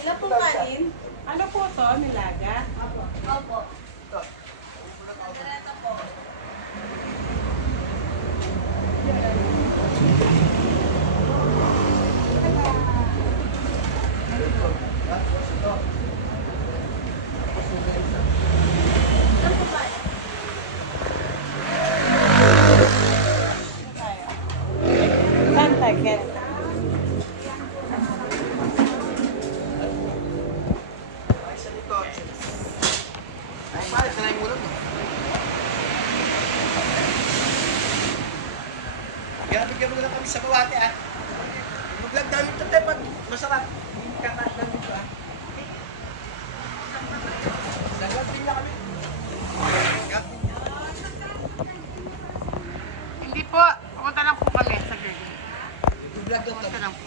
Ilan po kanin? Ano po to? Nilaga? Opo. Ganito po. Saan packet? Bigyan mo na lang kami sa bawate ah. Mag-vlog namin ito tayo pag masarap. Hindi kakaat namin ito ah. Nag-vlog din niya kami. Hindi po. Pumunta lang po kami sa girl. Vlog ito. Pumunta lang po.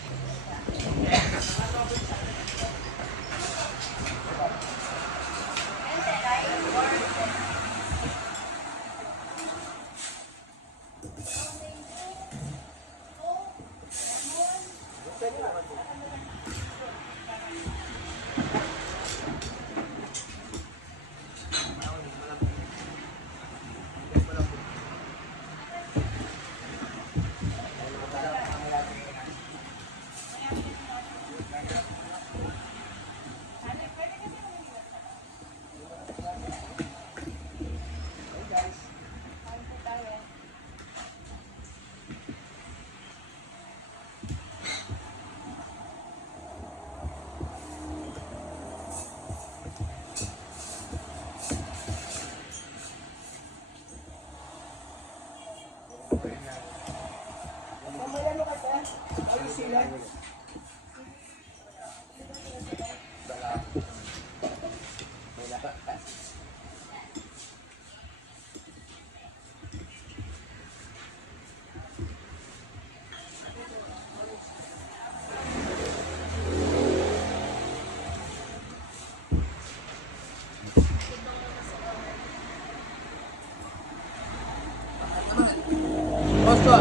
Osto,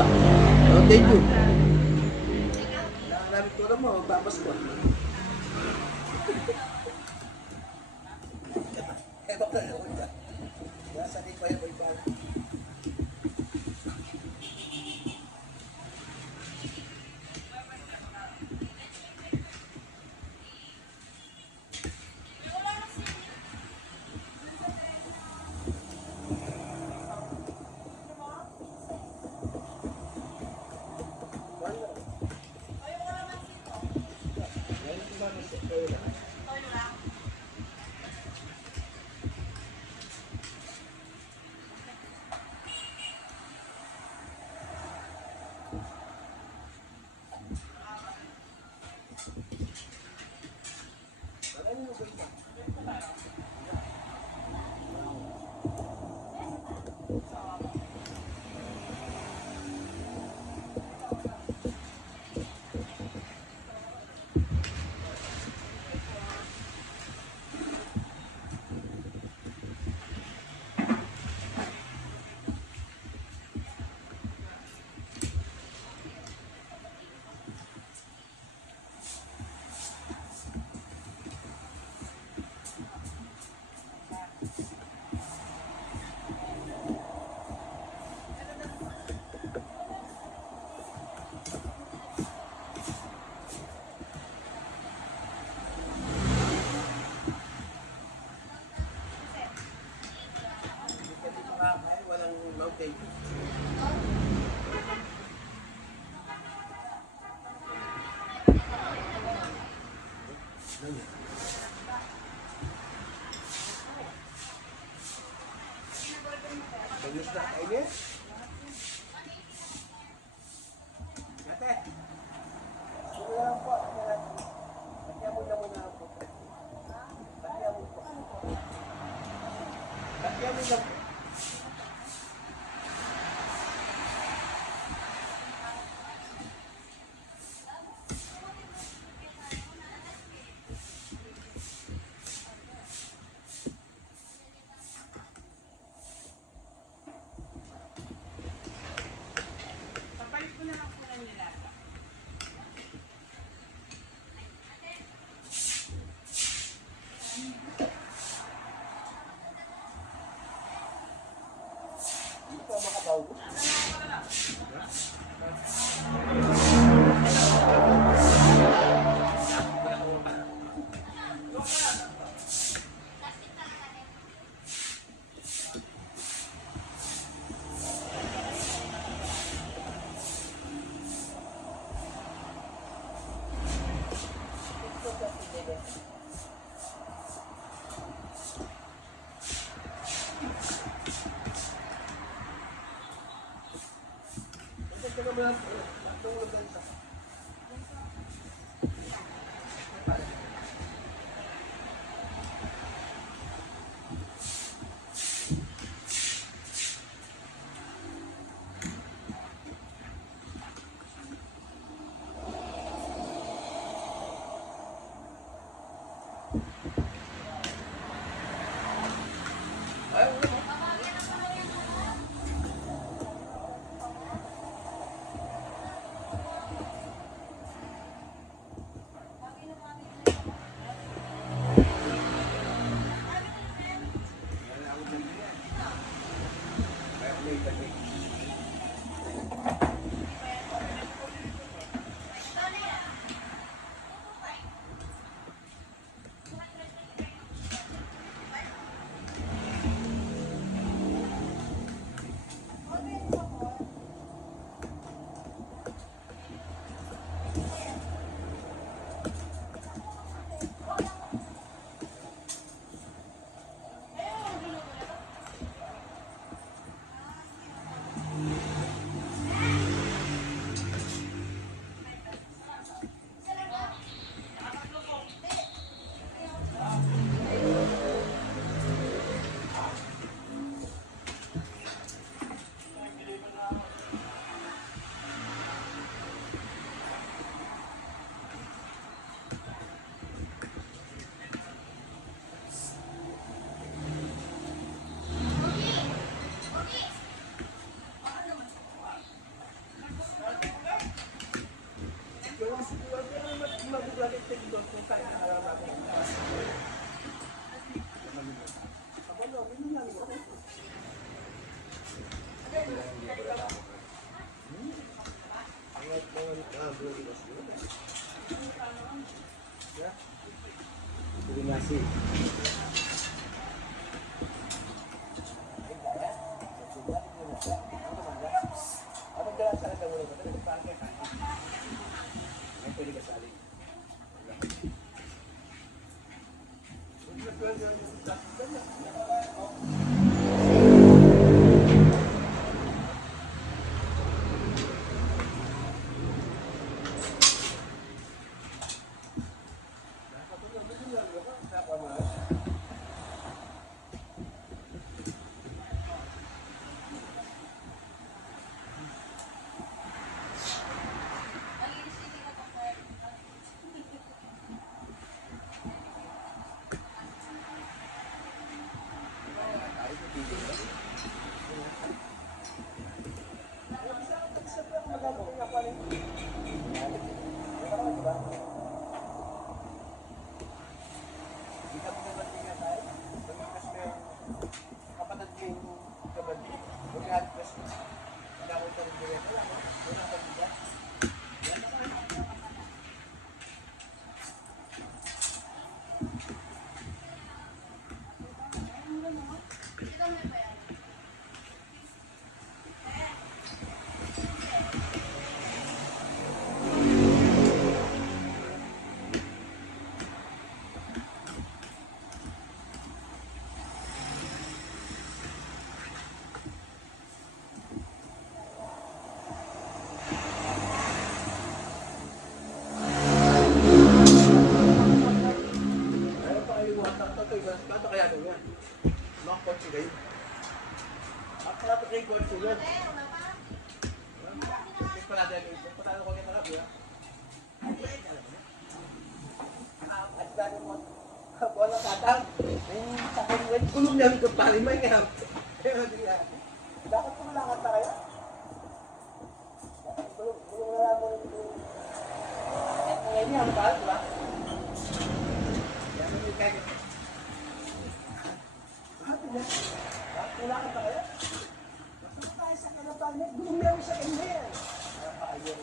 thank you. Namin ko lang mo, magpapas ko. Eh, baka na ako dyan. Nasa di pa yung iba. isda. Kainin. Ate. Sige lang po. Lagyan mo na muna po. Lagyan mo po. Lagyan mo na po. Papalit ko na lang po ng nilaga. Hindi pa makabaw. Nasi. Sige. Ako record ko yun. Patalo ko kita ka, buya. At dali mo. Bola tatang. Ay, takot mo. Kulong namin kung pali may nga. Dapat kumulakat na kayo? Kulong na lang mo rin. Ngayon niya, magkakalit, diba? Yan ang ikay. Kumulakat na kayo? Basta tayo sa kalapan. Gulong namin sa kanya yan. Ayaw.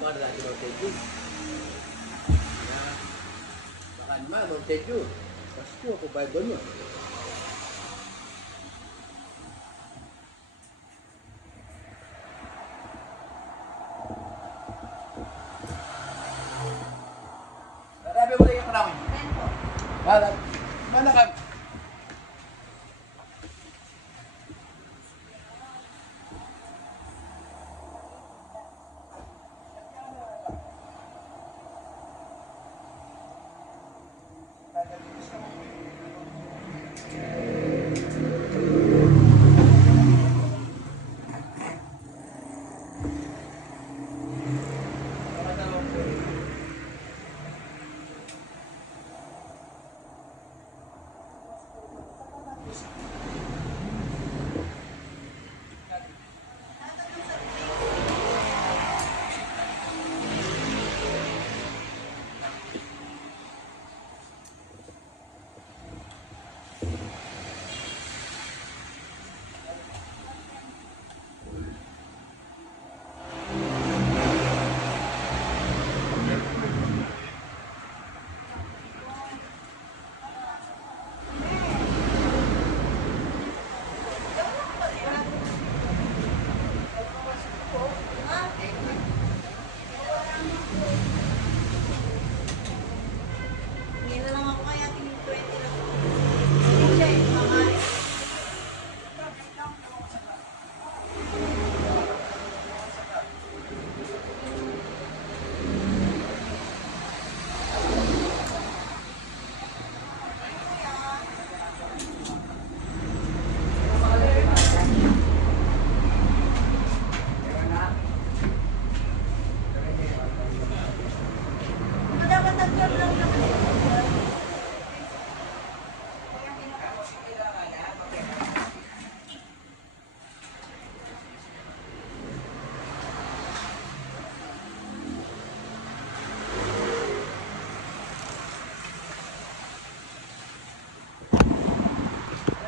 Ada lagi Mountain Dew. Ya, makan mah Mountain Dew. Pasti aku bayar dono. Ada boleh yang kenal? Ada. Mana kan?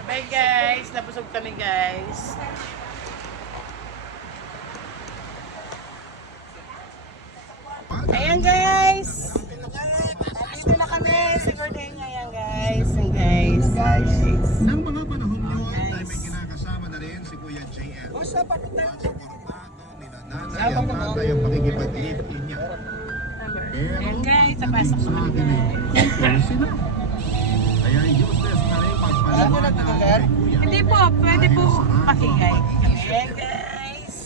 Bye guys, nabusog kami guys. Ayan guys. Dito na kami sa Gordenia. Ayan guys. Ayan guys. Nang mga panahon yun ay may kinakasama na rin si Kuya JM. At suportado ni Nanay ang tatay ang pakikipag-live-in niya. Pero Ayan guys, napasok sa kami atin guys. ay sila. Kaya useless na rin pagpaliwanag kay Kuya. Hindi po, pwede po pakingay. Ayan guys.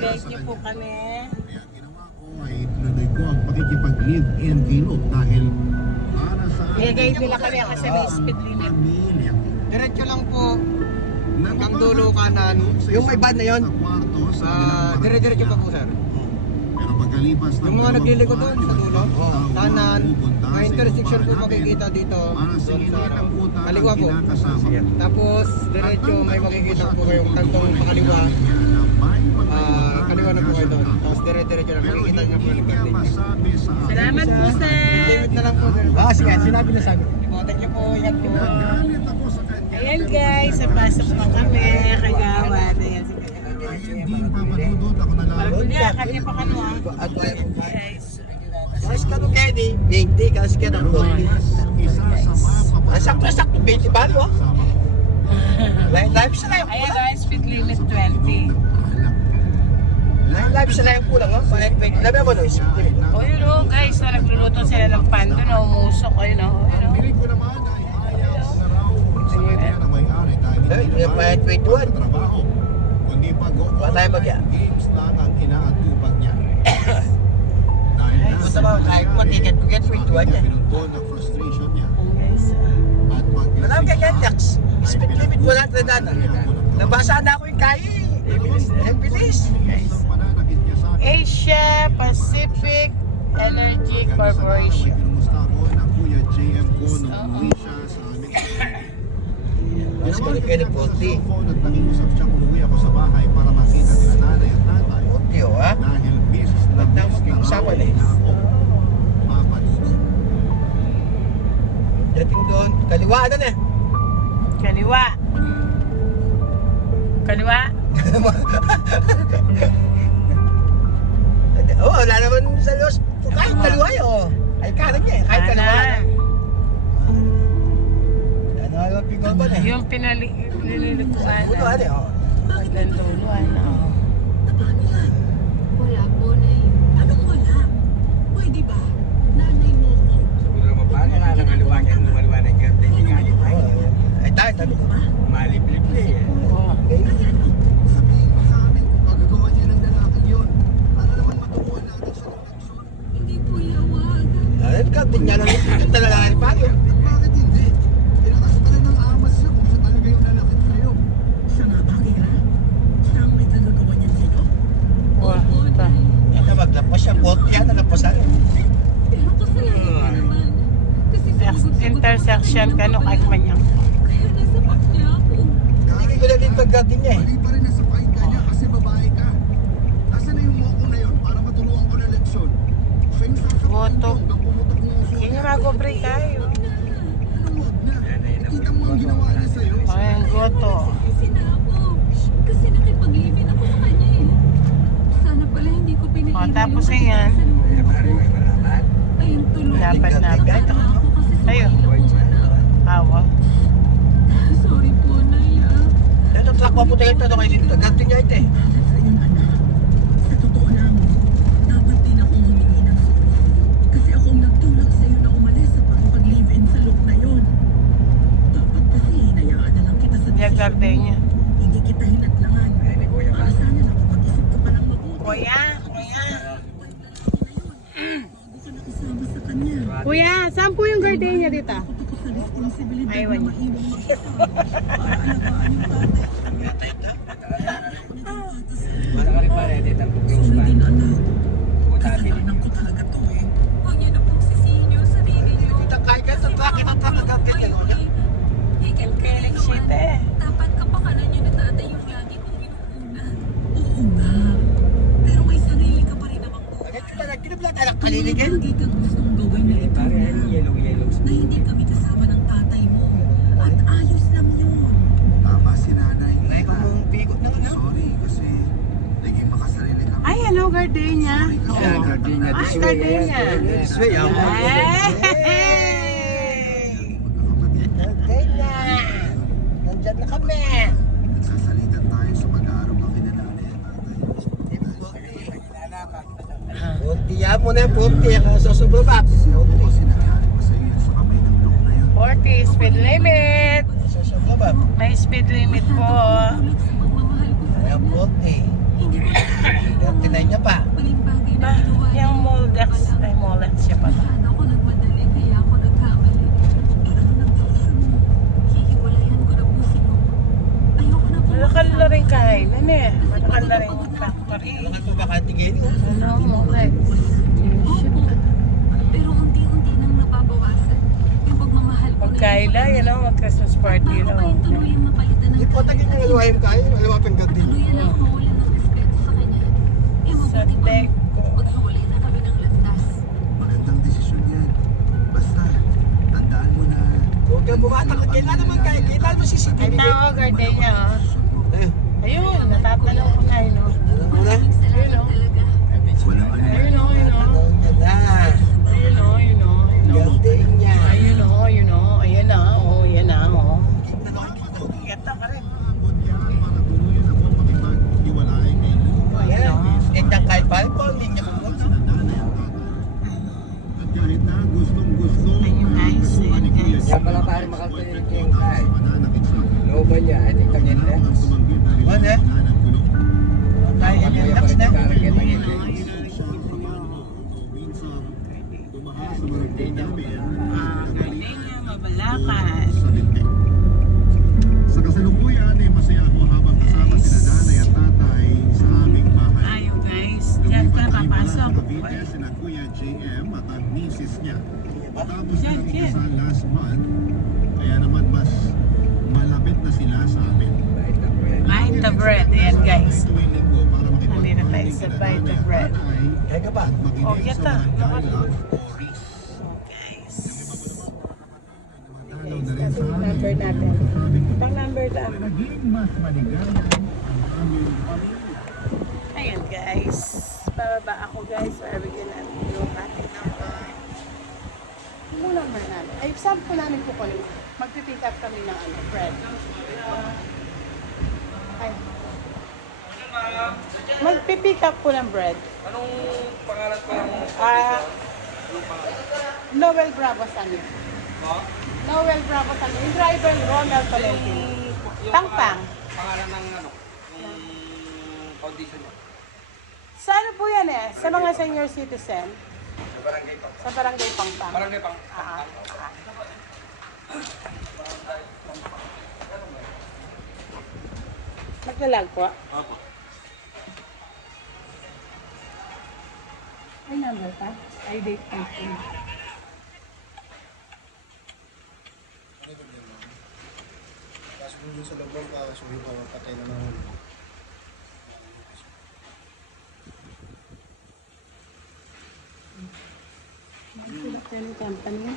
Guys niyo po kami. Kaya ginawa ko ay tinuloy ko ang pakikipag-live-in kilot dahil para sa Bigay nila kami kasi may speed limit. pamilya ko. Diretso lang po hanggang dulo kanan. Yung may band na yun, dire-diretso pa po sir. Pero pag Pagkalipas ng Yung mga nagliliko doon sa dulo, kanan, pupunta may sa intersection po inuupahan makikita dito. para Doon sa singilin ang kuta ng kaliwa po. kinakasama. Tapos, diretso may makikita po kayong kantong pakaliwa. Kaliwa na po kayo doon. Tapos dire-diretso lang makikita niyo po yung garden niya. Salamat po, sir. Limit na lang po. Sige, sinabi na sabi. Thank you po, ingat po. Nagalit ako sa kanya. Ayan guys, napasok na kami. Kagawan. Ayan si Hindi papadudod ako na lang. Pagkulia, kanya pa kano ah. Guys. Mas ka nung Kenny, 20 kasi ka nang Isa sa mga sakto-sakto, 20 ba, no? Live sila yung Ayan guys, speed limit 20. Live sila yung kulang, no? Labi mo, no? O yun o guys, na nagluluto sila ng pando na umusok. Ayun o. Piling ko naman ay ayaw na raw magsabi niya na may-ari dahil Eh, hindi yung naman 21. trabaho. Kundi Wala tayo magya. games lang ang inaatupag niya. Dahil Punta ba, kahit po, ticket ko get 21 yan. pinunton ang frustration niya. Guys. At pag Alam ka, Kentex. Speed limit mo lang na data. Nabasa na ako yung kaya. Eh, bilis. Isang pananakit niya sa akin. Asia Pacific Energy Corporation. Kinumusta ako ng Kuya JM ko nung umuwi siya sa amin. Mas ko ni Kenny Ponti. At nakiusap siyang umuwi ako sa bahay para makita nila nanay at tatay. Ponti, o ha? Dahil business na business na Usapan raw eh. na ako. Papadudod. Dating doon, kaliwa na na. Kaliwa. Kaliwa. Oh, wala naman sa Los. Kahit kaliwa yun, oh. Ay, kanan niya eh. Kahit kaliwa na. Ano, ano, pingol ba na? Yung pinalilikuan. Uno, ano, oh. Ganduluan. Wala po, Nay. Anong wala? Pwede ba? Nanay mo ko. Ay, tayo, tabi ko. Oh. Sabihin mo sa amin kung magagawa niya ng lalaking yun. Para naman matukuhan natin siya ng aksyon. Hindi po yawag. Ay, katin niya lang yung talaga ng palyo. Bakit hindi? Tinakas ka lang ng amas siya kung siya talaga yung lalakit sa'yo. Siya nga ba, Kira? Siya ang may kagagawa niyan sino? Wah. Opo, Nay. Ito, maglapas siya. Ponti yan, nalapasan. Pero kasalanan ko naman. Kasi sinagot-sagot ako Intersection sa ka kanya no ng kahit babae. manyang. Kaya nasapak niya ako. Hindi ko na din pag-garden niya eh. Mali pa rin nasa pain ka niya kasi babae ka. Nasaan na yung moko na yun para matulungan ko ng leksyon? Siya yung sasapain Boto. ko hanggang pumutok ng uso Kaya niya. mag-break kayo. Anong wag na? Nakita mo ang ginawa niya sa'yo. Ayan, goto. Kasi na ako. Kasi nakipag-livin ako sa kanya eh. Sana pala hindi ko pinaiwan O, tapos yung ayan. Ayun, tuloy. Dapat na. Nagkakala ako kasi sa Tayo. kanila ko wala. Awa. Sorry po, Nay, ah. Ito, truck mo po tayo ito. Kaya dito, garden niya ito eh. Ayun, anak. Sa totoo lang, dapat din akong humingi ng sorry. Kasi akong nagtulak sa'yo na umalis sa pag-live-in sa look na yon. Dapat kasi hinayaan na lang kita sa Yung desisyon garden mo. niya. Hindi kita hinatlangan. Para sana nakapag-isip ka pa ng mabuti. Kuya. Bago ka nakisama sa kanya. Kuya, saan po yung garden niya dito? Ako sa responsibilidad Aywan. na maiwang mag-isa para alagaan yung tatay. Sundin, anak. Kasalanan ko talaga to eh. Huwag niyo na pong sisihin yung sarili niyo. Kahit ka ito, truck ito, garden niya. Higit ka Kelik shit eh. dapat kapakanan niyo na tatay yung lagi kong inuuna. Oo nga. Pero may sarili ka pa rin namang buhay. Agad ka na, kinabla tayo kaliligin. Lagi kang gustong gawin na ito na hindi kami kasama ng tatay mo. At ayos lang yun. Tama si nanay. Ngayon ko mong bigot na ano. Sorry kasi naging makasarili kami. Ay, ano, garden niya? Yeah, garden niya. Ay, garden niya. This way, ah. Hey! Okay na. Nandyan na kami. Nagsasalitan tayo sa mag-aarap kami na nanay at tatay. Punti yan mo na, punti. Susubro ba? Oo, kasi nangyari pa sa iyo sa kamay ng lock na yun. 40 speed limit. Susubro ba? May speed limit po. Ulit sa pagmamahal ko sa Kaya kanya. punti. Hindi ko Punti na niya pa. maling bagay na Ba, ginawa niya. yung moldex. Ay, moldex siya pala. Masyado ako nagmadali, kaya ako nagkamali. Ano nang desisyon mo? Hihiwalayan ko na po si Nong. Ayoko na po Malakal na rin kain. Ano eh? Malakal na rin factory. Bakit pa baka tigil? Ano? Like, Pero unti-unti nang nababawasan yung pagmamahal ko. magkaila, you know, mag-Christmas party, you Bago know. kayong tuluyang mapalitan ng Hindi po tagin yung aluwahin kayo. Aluwapin ka din. tuluyan na ako mawalan ng respeto sa kanya. Eh Sa mabuti pa deck ko. maghiwalay na kami ng landas. Magandang desisyon yan. Basta, tandaan mo na Huwag kang bumatak. Kailan naman kayo? Kailan mo si Ang Sikini? tao, gardenia, oh. Ayun. Ayun, natatanaw ko na, you know. Alam mo na? Maraming salamat Ayun, oh. talaga. walang ano Ayun, oh, you know. Ah, Ayun, oh, you know, you know. gandeng niya. Ayun, oh, you know. Ayan na, oh, yan na, oh. Ganda ka rin. abot yan para tuluyan ako makipag-iwalay kay Lupa. Ayan. Eh, nang kahit pa po, hindi niya pumunta. At kahit na gustong-gusto Ayun, guys. Ayun, guys. Yan pala tayo makakalinig yung kahit. Looban niya, ay tingnan niya na. Ano eh? Kaya niya, tapos na. Gardenia, mabalakas. Sa kasalukuyan, masaya ako habang kasama sina nanay at tatay sa aming bahay. Ayun, guys. Diyan ka papasok. Cavite, sina Kuya JM at ang misis niya. Matapos Diyan, na diyan. ikasal last month, kaya naman mas malapit na sila sa amin. Bite the bread. Ayan, guys. Tuwing linggo para Nandito tayo makipag-bonding sa kina Bite the nanay at Bread. tatay Kaya ka ba? at makinig Oh, sa kita. mga dialogue o reels. Guys. Dalaw na rin sa amin. Number natin. Sabi ko, Pang number tayo. naging mas maligaya ang aming pamilya. Ayan, guys. Bababa ako, guys. Para bigyan natin yung ating number. Yung number natin. Ay, saan po namin kukunin? Magpipick up kami ng ano, bread. Ay. Magpipick up po ng bread. Anong pangalan ko yung Noel Bravo Sani. Noel Bravo Sani. Yung driver, Ronald Tolentino. Pang-pang. pangalan ng ano? Yung foundation niya? Sa ano po yan eh? Sa mga senior citizen. Sa barangay pa. Sa barangay Pang-pang. Barangay pang. Ah, ah. Maglalag po. Opo. Ay, number pa? Ay, date pa po. Kaso yung sa loob ka, so yung patay na naman. Sila pa yung company.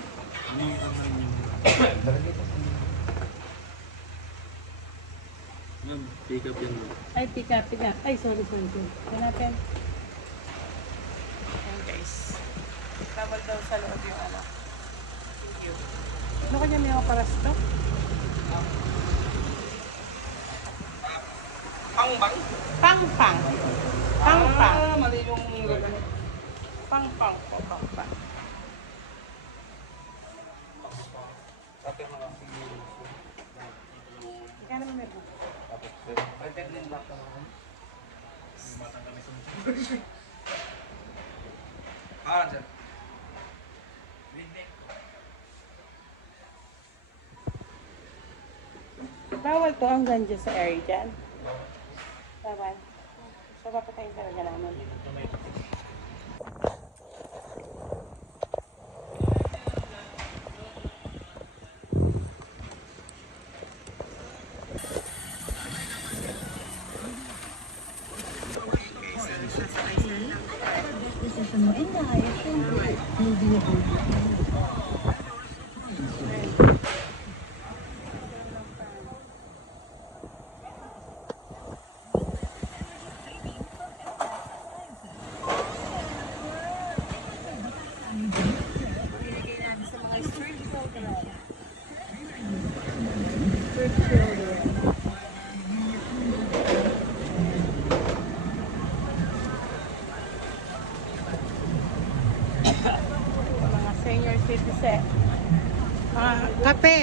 Ma'am, pick up yan. Ay, pick up. Ay, sorry. Hanapin. Ayan, guys. Travel daw sa loob yung ano. Thank you. Ano kanya may mga paras to? Pangbang? Pang-pang. Pang-pang. Ah, mali yung gagano. Pang-pang po. Pang-pang. Sabi ko nga. Magkano mo meron? Pwede din ba ito? Ah, sir. Bawal to ang ganja sa area dyan. Bawal. So, papatayin talaga namin. Mga senior citizen. Kape.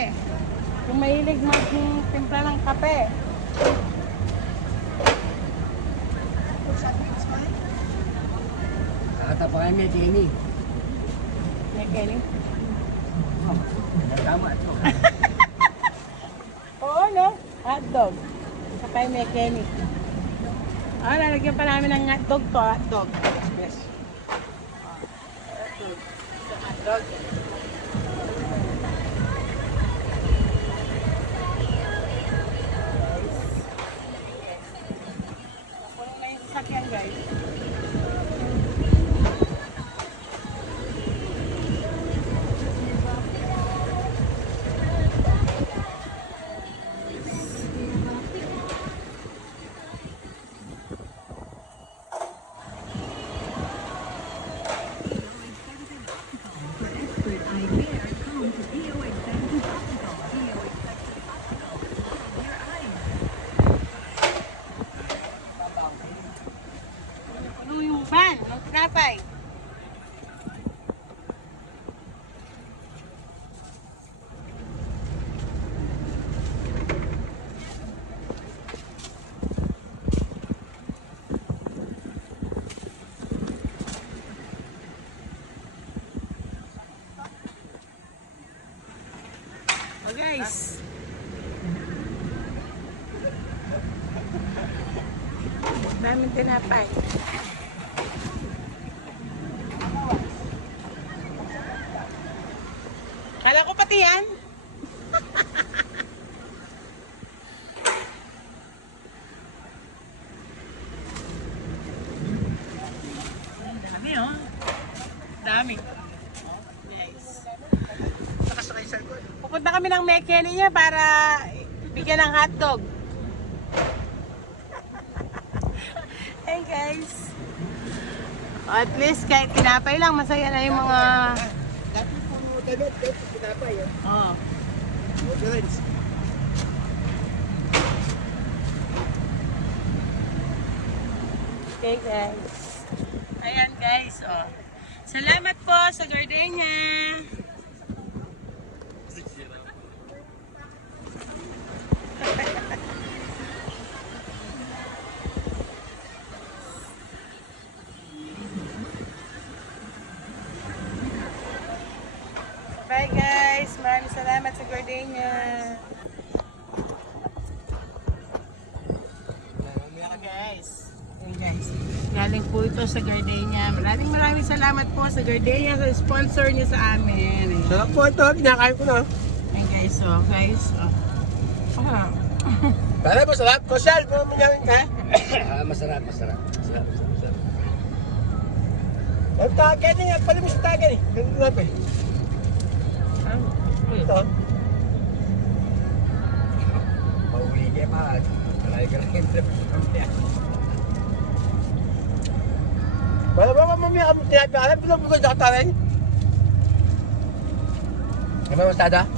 Kung mahilig magtimpla ng kape. Nakata pa kayo may tini. May kainin? Tama ito. Oo, no? Hotdog. Kape. kay Mechanic. Ah, lalagyan pa namin ng hotdog to, hotdog. Yes. Hotdog. Ito, hotdog. Nakunin na yung sasakyan, guys. Expert eye care comes with Eo Extended Optical. Eo Extended Optical for your eyes. Ano yung van? Anong tinapay? Oh guys. Daming tinapay. Kala ko pati yan. Dami oh. Dami. Nice. Pupunta kami ng mechanic niya para bigyan ng hotdog. Hey guys. At least kahit tinapay lang, masaya na yung mga... Dati po damit, dati pinapay. Oh. Okay guys. Ayan guys, oh. Salamat po sa gardenia. Bye guys. Maraming salamat sa gardenia. Guys. Ayan guys. Galing po ito sa gardenia. Maraming salamat po sa gardenia sa sponsor niya sa amin. Ayan. Sarap po ito, kinakain ko na. Ayan guys, oh guys. Oh. Ah. Pare, masarap. Kosyal, mamanyawin ka. Masarap, masarap. Masarap, masarap. Ang tagan niya, palimis tagan eh. Ganun lang eh. Ito. Mahuli kayo pa. Malay ka lang yung mamaya. Wala ba mamaya kami tinapay? Alam, bilog-bilog na katarin. Ano ba masada?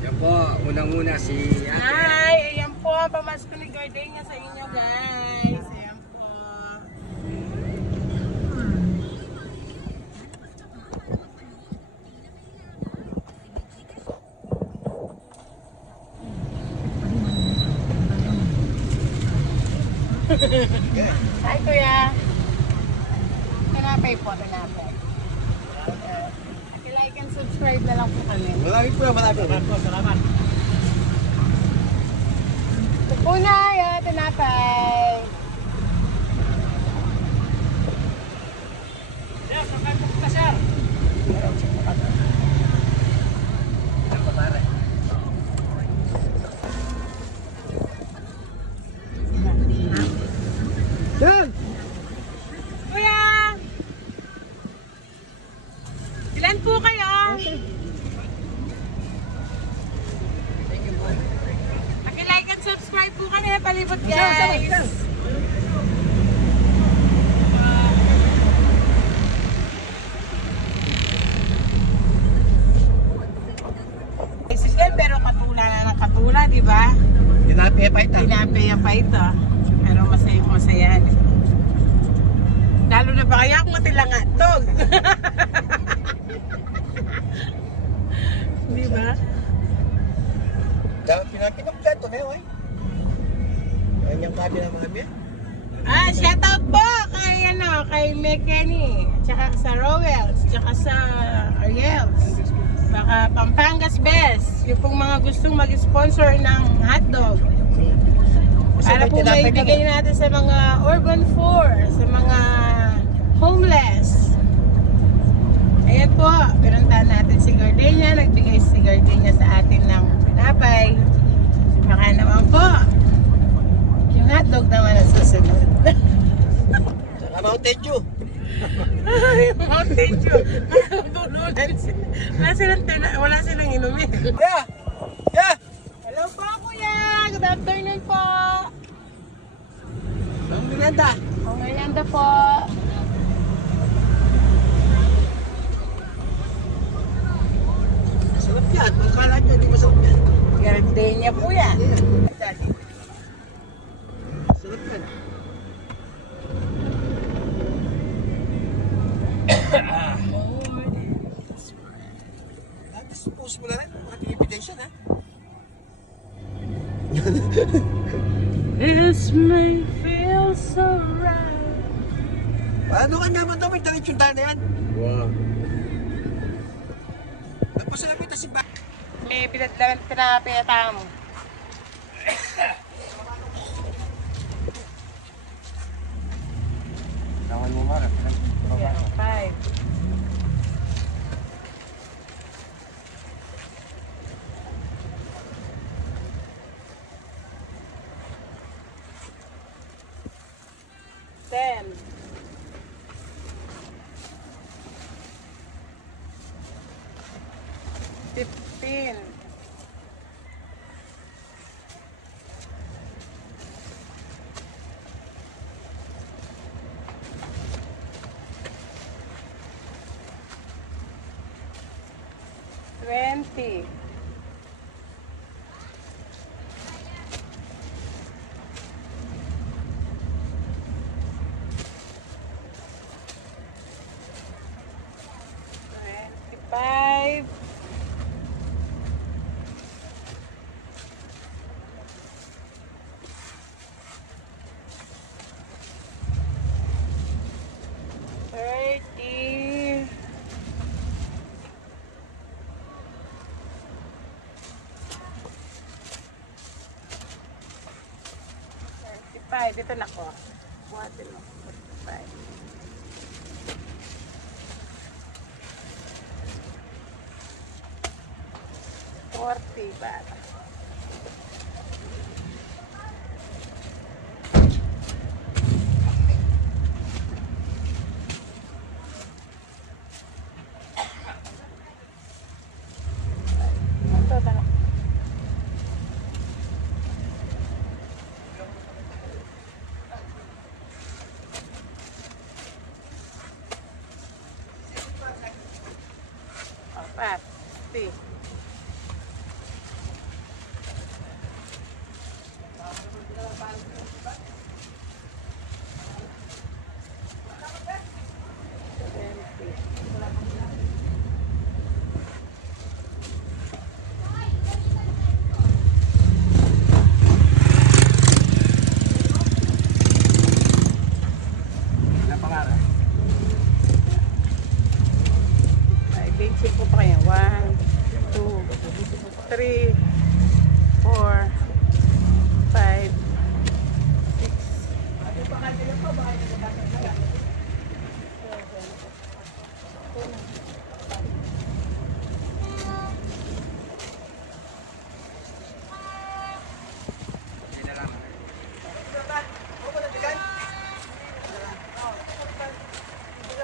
Yan po, unang-una si Ate. Hi! Ayan po ang pamasko ni gardenia sa inyo guys. Ayan po. Hi kuya. Tinapay po, tinapay. Like and subscribe na lang po kami. Maraming po, maraming. Salamat po, salamat. Ito po na yun, tinapay. Sir, saan po ka, sir? Yan! Kuya! Ilan po kayo? Paki-like and subscribe po kami. Palibot guys. Yan, pero katula na ng katula, di ba? Tinapay pa ito. Tinapay pa ito. Pero masaya. Lalo na ba kaya kung matilang hotdog? Di ba? Dapat pinapinagdan ito na yun. Ayan yung kabi ng mga biya. Ah, shoutout po kay kay Mekeni, tsaka sa Rowell. tsaka sa Ariel's. Baka Pampangas Best. Yung pong mga gustong mag-sponsor ng hotdog. Para po maibigay natin sa mga urban poor, sa mga homeless. Ayan po, pinuntahan natin si Gardenia. Nagbigay si Gardenia sa atin ng pinapay. Baka naman po, yung hotdog naman ang susunod. Saka Mountain Dew. Mountain Dew. Nakabulunan sila. Wala silang inumin. Yeah! Yeah! Hello po, kuya. Good afternoon po. Ang binanda. Ang Miranda po. Sarap yan. Kung kala nyo, hindi masarap yan. Gardenia po yan. Sarap yan. Dispose mo na rin. Ating ebidensya na. This may feel so right. Ano ka naman daw? May dalit yung daan na yan. Wow. Nagpasalapit na si Ba. May pinapiyata mo. Tawan mo mara. Yeah, 5. Ten. 15. 20. 25. 30. 35. Dito na ko. Buhatin mo. 35. 40 baht. Ito, tanong. Apat. 50. Ilang pangalan? Ay, basic po pa kayo. 1, 2, 3, 4, 5, 6.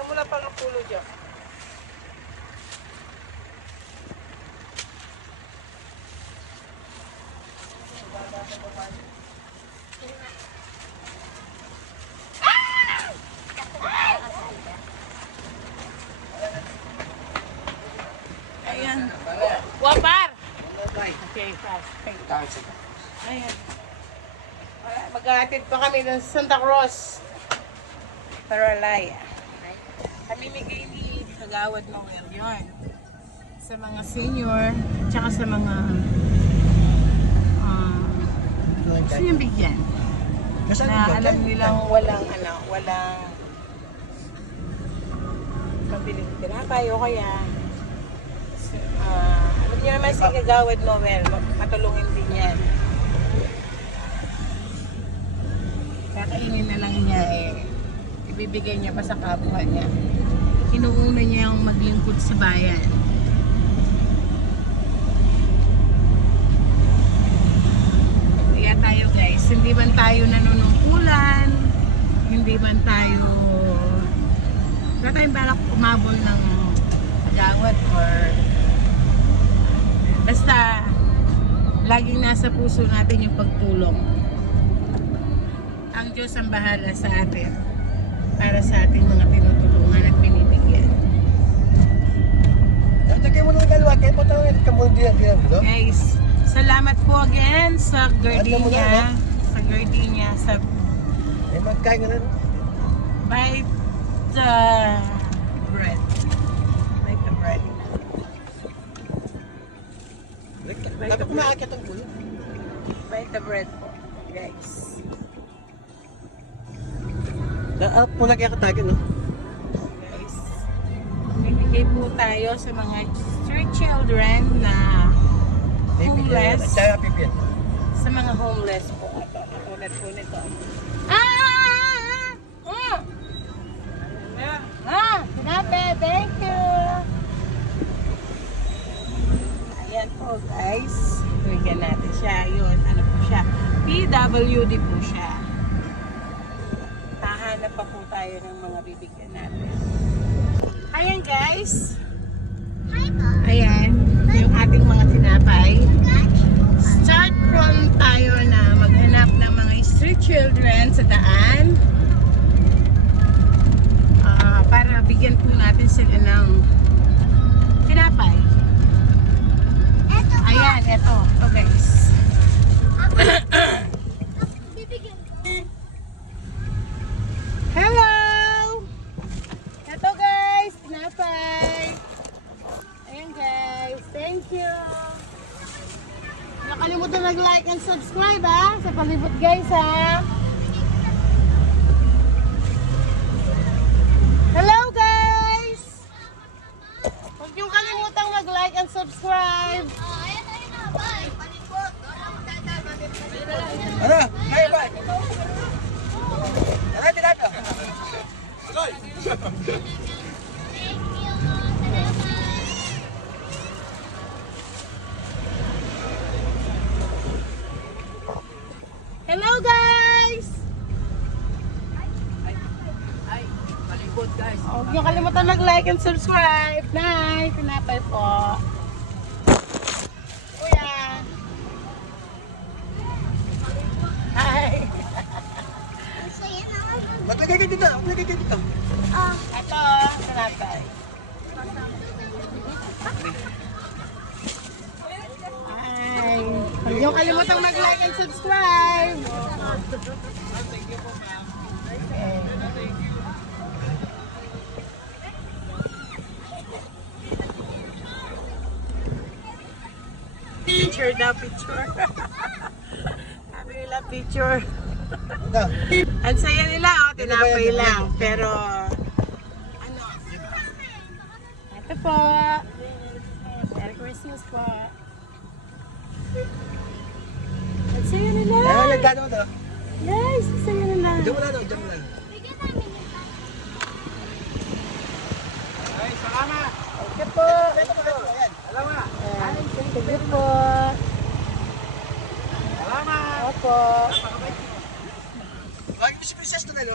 Mula pang pulo dyan. Ayan. Wapar! Okay, fast. Ayan. Maghahatid pa kami ng Santa Cruz. Paralaya. Pamimigay ni Kagawad Noel yun. Sa mga senior, tsaka sa mga gusto yung bigyan. Na alam nilang walang bibili ng tinapay o kaya alam niyo naman si Kagawad Noel, matulungin din yan. Kakainin na lang niya ibibigay niya pa sa kapwa niya. Inuuna niya yung maglingkod sa bayan. Kaya tayo guys, hindi man tayo nanunungkulan, hindi man tayo wala tayong balak umabol ng gawad or basta laging nasa puso natin yung pagtulong. Ang Diyos ang bahala sa atin para sa ating mga tinutulungan at binibigyan. Tagay mo nung kalwa, kaya patawin ka mo diyan, no? Guys, salamat po again sa gardenia, sa Eh, magkain ka na. Bite the bread. Bite the bread. Dapat kumakakit ang ulo. Bite the bread po, guys. Muna kaya katagin, no? Guys, bibigay po tayo sa mga street children na homeless. Saya pipit. Sa mga homeless po. Ito, katulad po nito. Sinabi, thank you! Ayan po guys. Bigyan natin siya. Yun, ano po siya? PWD po siya. Hahanap pa po tayo ng mga bibigyan natin. Ayan guys. Ayan, yung ating mga tinapay. Start from tayo na maghanap ng mga street children sa daan. Para bigyan po natin sila ng tinapay. Ayan, eto. Ito guys. Hello! Eto guys, tinapay. Ayan guys, thank you. Nakalimutan mag-like and subscribe sa Palibot guys Hello guys! Huwag niyong kalimutang mag-like and subscribe. Ano? Ay, bye! Ano, tinapay? Hello guys! Malibot guys. Huwag niyong kalimutan mag-like and subscribe. Night! Tinapay po. Kuya! Hi! Maglagay ka dito, maglagay ka dito. Ito, tinapay. Hi! Huwag niyong kalimutan mag-like and subscribe. Picture daw, picture. Sabi nila picture. Ito. Ang saya nila, tinapay lang. Pero, ano? Ito po. Merry Christmas po. Ang saya nila. Ay, nagkano mo ito? Guys, ang saya nila. Diyan mo na, no? Diyan mo na. Okay po. Salamat. Thank you po. Salamat. Opo. Lagi mo si Princess to na, no?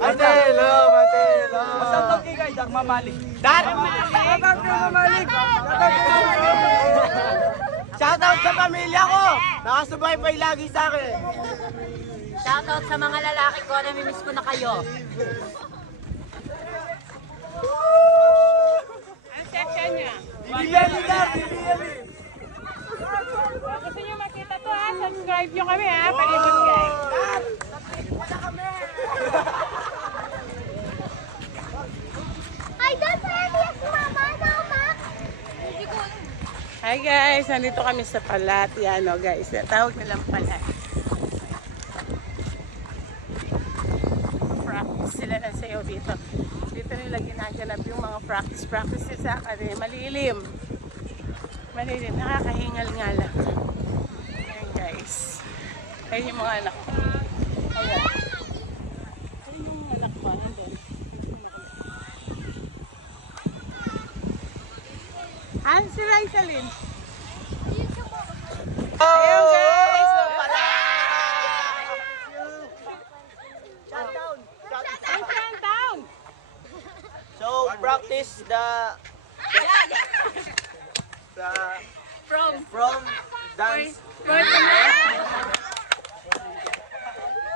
Matelo, Matelo. Masang togi guys, ang mamalik. Shoutout sa pamilya ko. Nakasubaybay lagi sa akin. Shoutout sa mga lalaki ko, namimiss ko na kayo. Ang section niya. Bibili na, bibili. Kung gusto nyo makita to subscribe nyo kami Palibot guys. Hi, Dad! Hi guys, nandito kami sa Palatiano guys. Tawag nilang Palat. Practice sila ng sayo dito. Dito nila ginaganap yung mga practice sa kasi malilim. Malilim, nakakahingal nga lang. Ayan guys. Ayan yung mga anak ko. Ayan. Ayan yung mga anak ko. Andun. Ah, si Raisalyn. Ayan guys. So, pala. Shutdown. So, practice the from dance.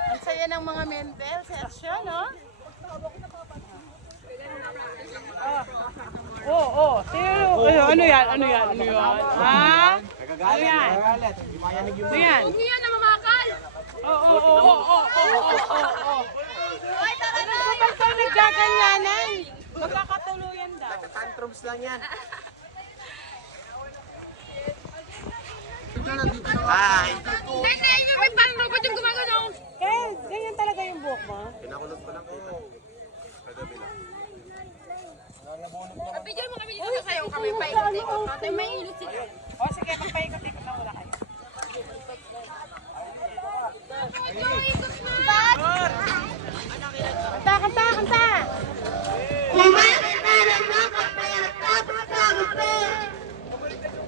Ang saya ng mga mental session, no? Oh. Ano yan? Ha? Ano yan? Ano yan? Huwag niyo yan na mamakal! Oo. Kapag kayo nagkaganyanan, magkakatuluyan daw. Tantrums lang yan. Hi! May parang robot yung gumagano! Kaya, ganyan talaga yung buhok mo? Pinakulot ko lang kita. Bigyan mo kami dito sa yung kami paikot-ikot. Ate, may ilot sila. O sige, magpaikot-ikot na wala kayo. Kanta!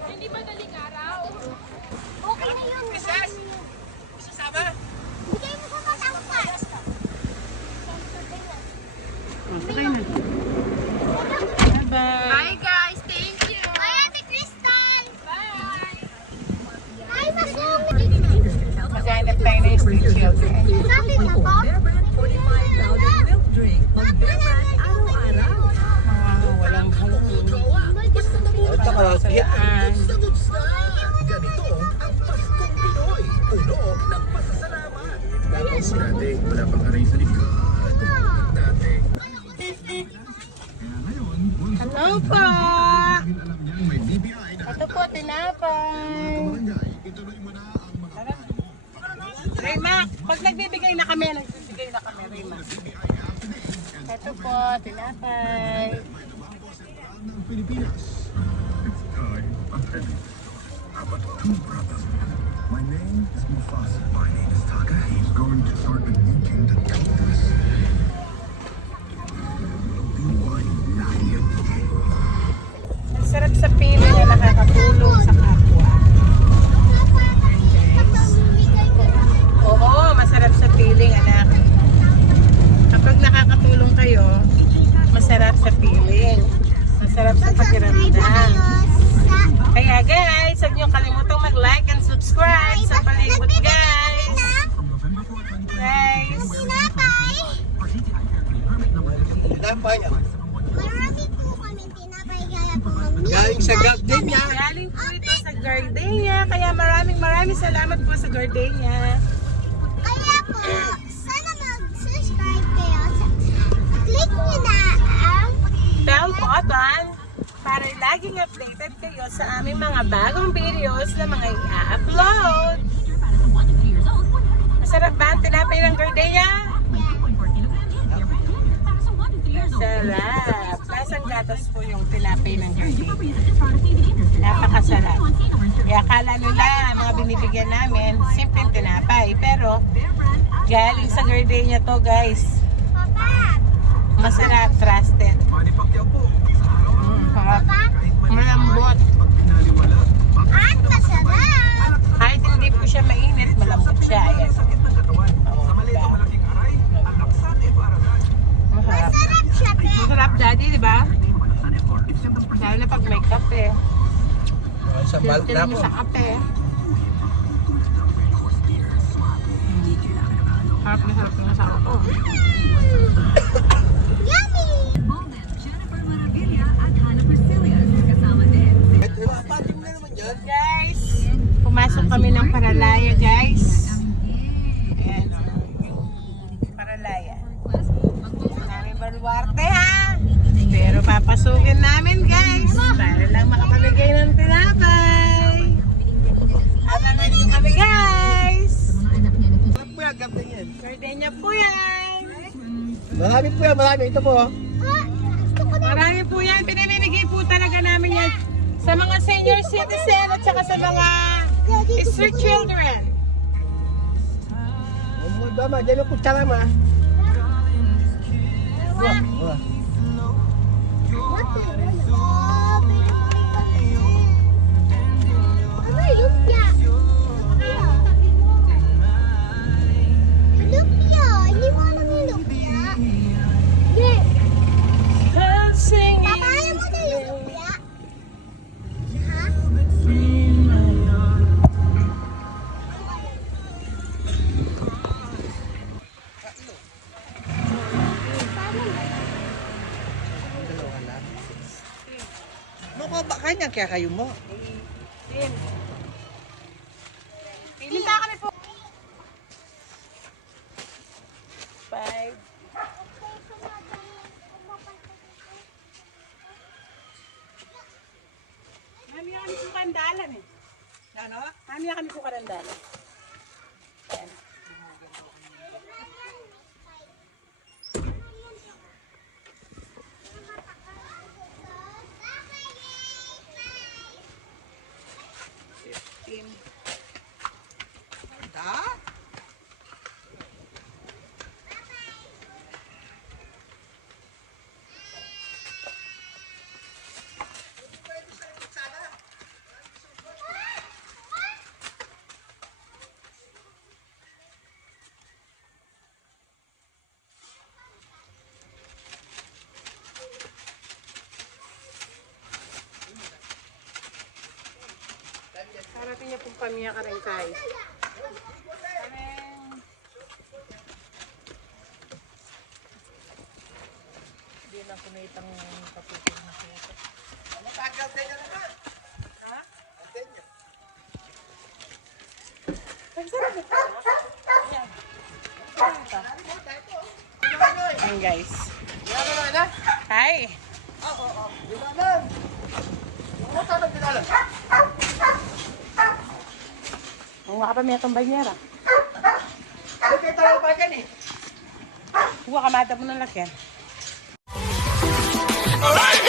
Hindi madaling araw. Okay na yun. Bigay mo sa matangkas. Bye-bye. Bye guys, thank you. Bye, Ate Crystal. Bye. Bye, Masong. Maghanap tayo na yung street children. Sinabi na po. Mga walang buhok. At saka, Salaan. Tapos dati, wala pang aray sa likod. Dati. Hello po! Dahil alam niyang may BPI na Ito po, tinapay. barangay, ituloy mo na ang mga Raymac, pag nagbibigay na kami, Raymac. Ito po, tinapay. ng Pilipinas. It's time. Apat two brothers. My name is Mufasa. My name is Taka. He's going to start a new kingdom. Ang sarap sa pili na nakakatulong sa kapwa. Oo, masarap sa piling, anak. Kapag nakakatulong kayo, masarap sa piling. Masarap sa pakiramdam. Kaya guys, huwag niyo kalimutang mag-like and subscribe sa Palibot guys. Guys, Tinapay. tinapay. Marami po kami tinapay kaya po mami. Galing sa gardenia. galing po ito sa Gardenia. Kaya maraming salamat po sa Gardenia. Kaya po, sana mag-subscribe kayo. Click nyo na ang Bell button para laging updated kayo sa aming mga bagong videos na mga i-upload. Masarap ba ang tinapay ng Gardenia? Sarap. Lasang gatas po yung tinapay ng Gardenia. Napakasarap. Kaya akala nila mga binibigyan namin, simpleng tinapay. Pero galing sa Gardenia to guys. Papa. Masarap, trusted. Malambot. At masarap. Kahit hindi po siya mainit, malambot siya. Ayan. Masarap. Masarap siya, pe. Masarap, daddy, di ba? Lalo na pag may kape. Sa balt na Tilin mo po. sa kape. Harap na sarap ng sarap ko. Yummy. Jennifer Maravilla at Hannah Priscillas kasama din. Patim na naman yan. Guys, pumasok kami ng Paralaya, guys. Ayan, Paralaya. Maraming baluarte, ha? Pero papasukin namin, guys. Para lang makapamigay ng tinapay. Abangan nyo kami guys! Ganyan. Gardenia po yan! Marami po yan, marami. Ito po. Oh. Marami po yan. Pinamimigay po talaga namin yan sa mga senior citizen at saka sa mga street children. Mama, dyan ang kutsara, ma. Wah. Lumpia. Hindi mo alam yung lumpia. Hindi. Papa, alam mo na yung lumpia? Ha? Mukha ba kanya kaya kayo mo? Pilinta kami po. 5. Mami kami po karandalan eh. Ano? Mami kami po karandalan. Ayan. Harapin niya pong pamilya ka rin tayo. Hindi na kunitang kapitong na siya. Ano tagal tayo naman? Ha? Ayan guys. Hi. Ang waka pa may itong banyera. Ano kayo tayo pa yan eh? Huwag kamata mo ng lakyan. Alright.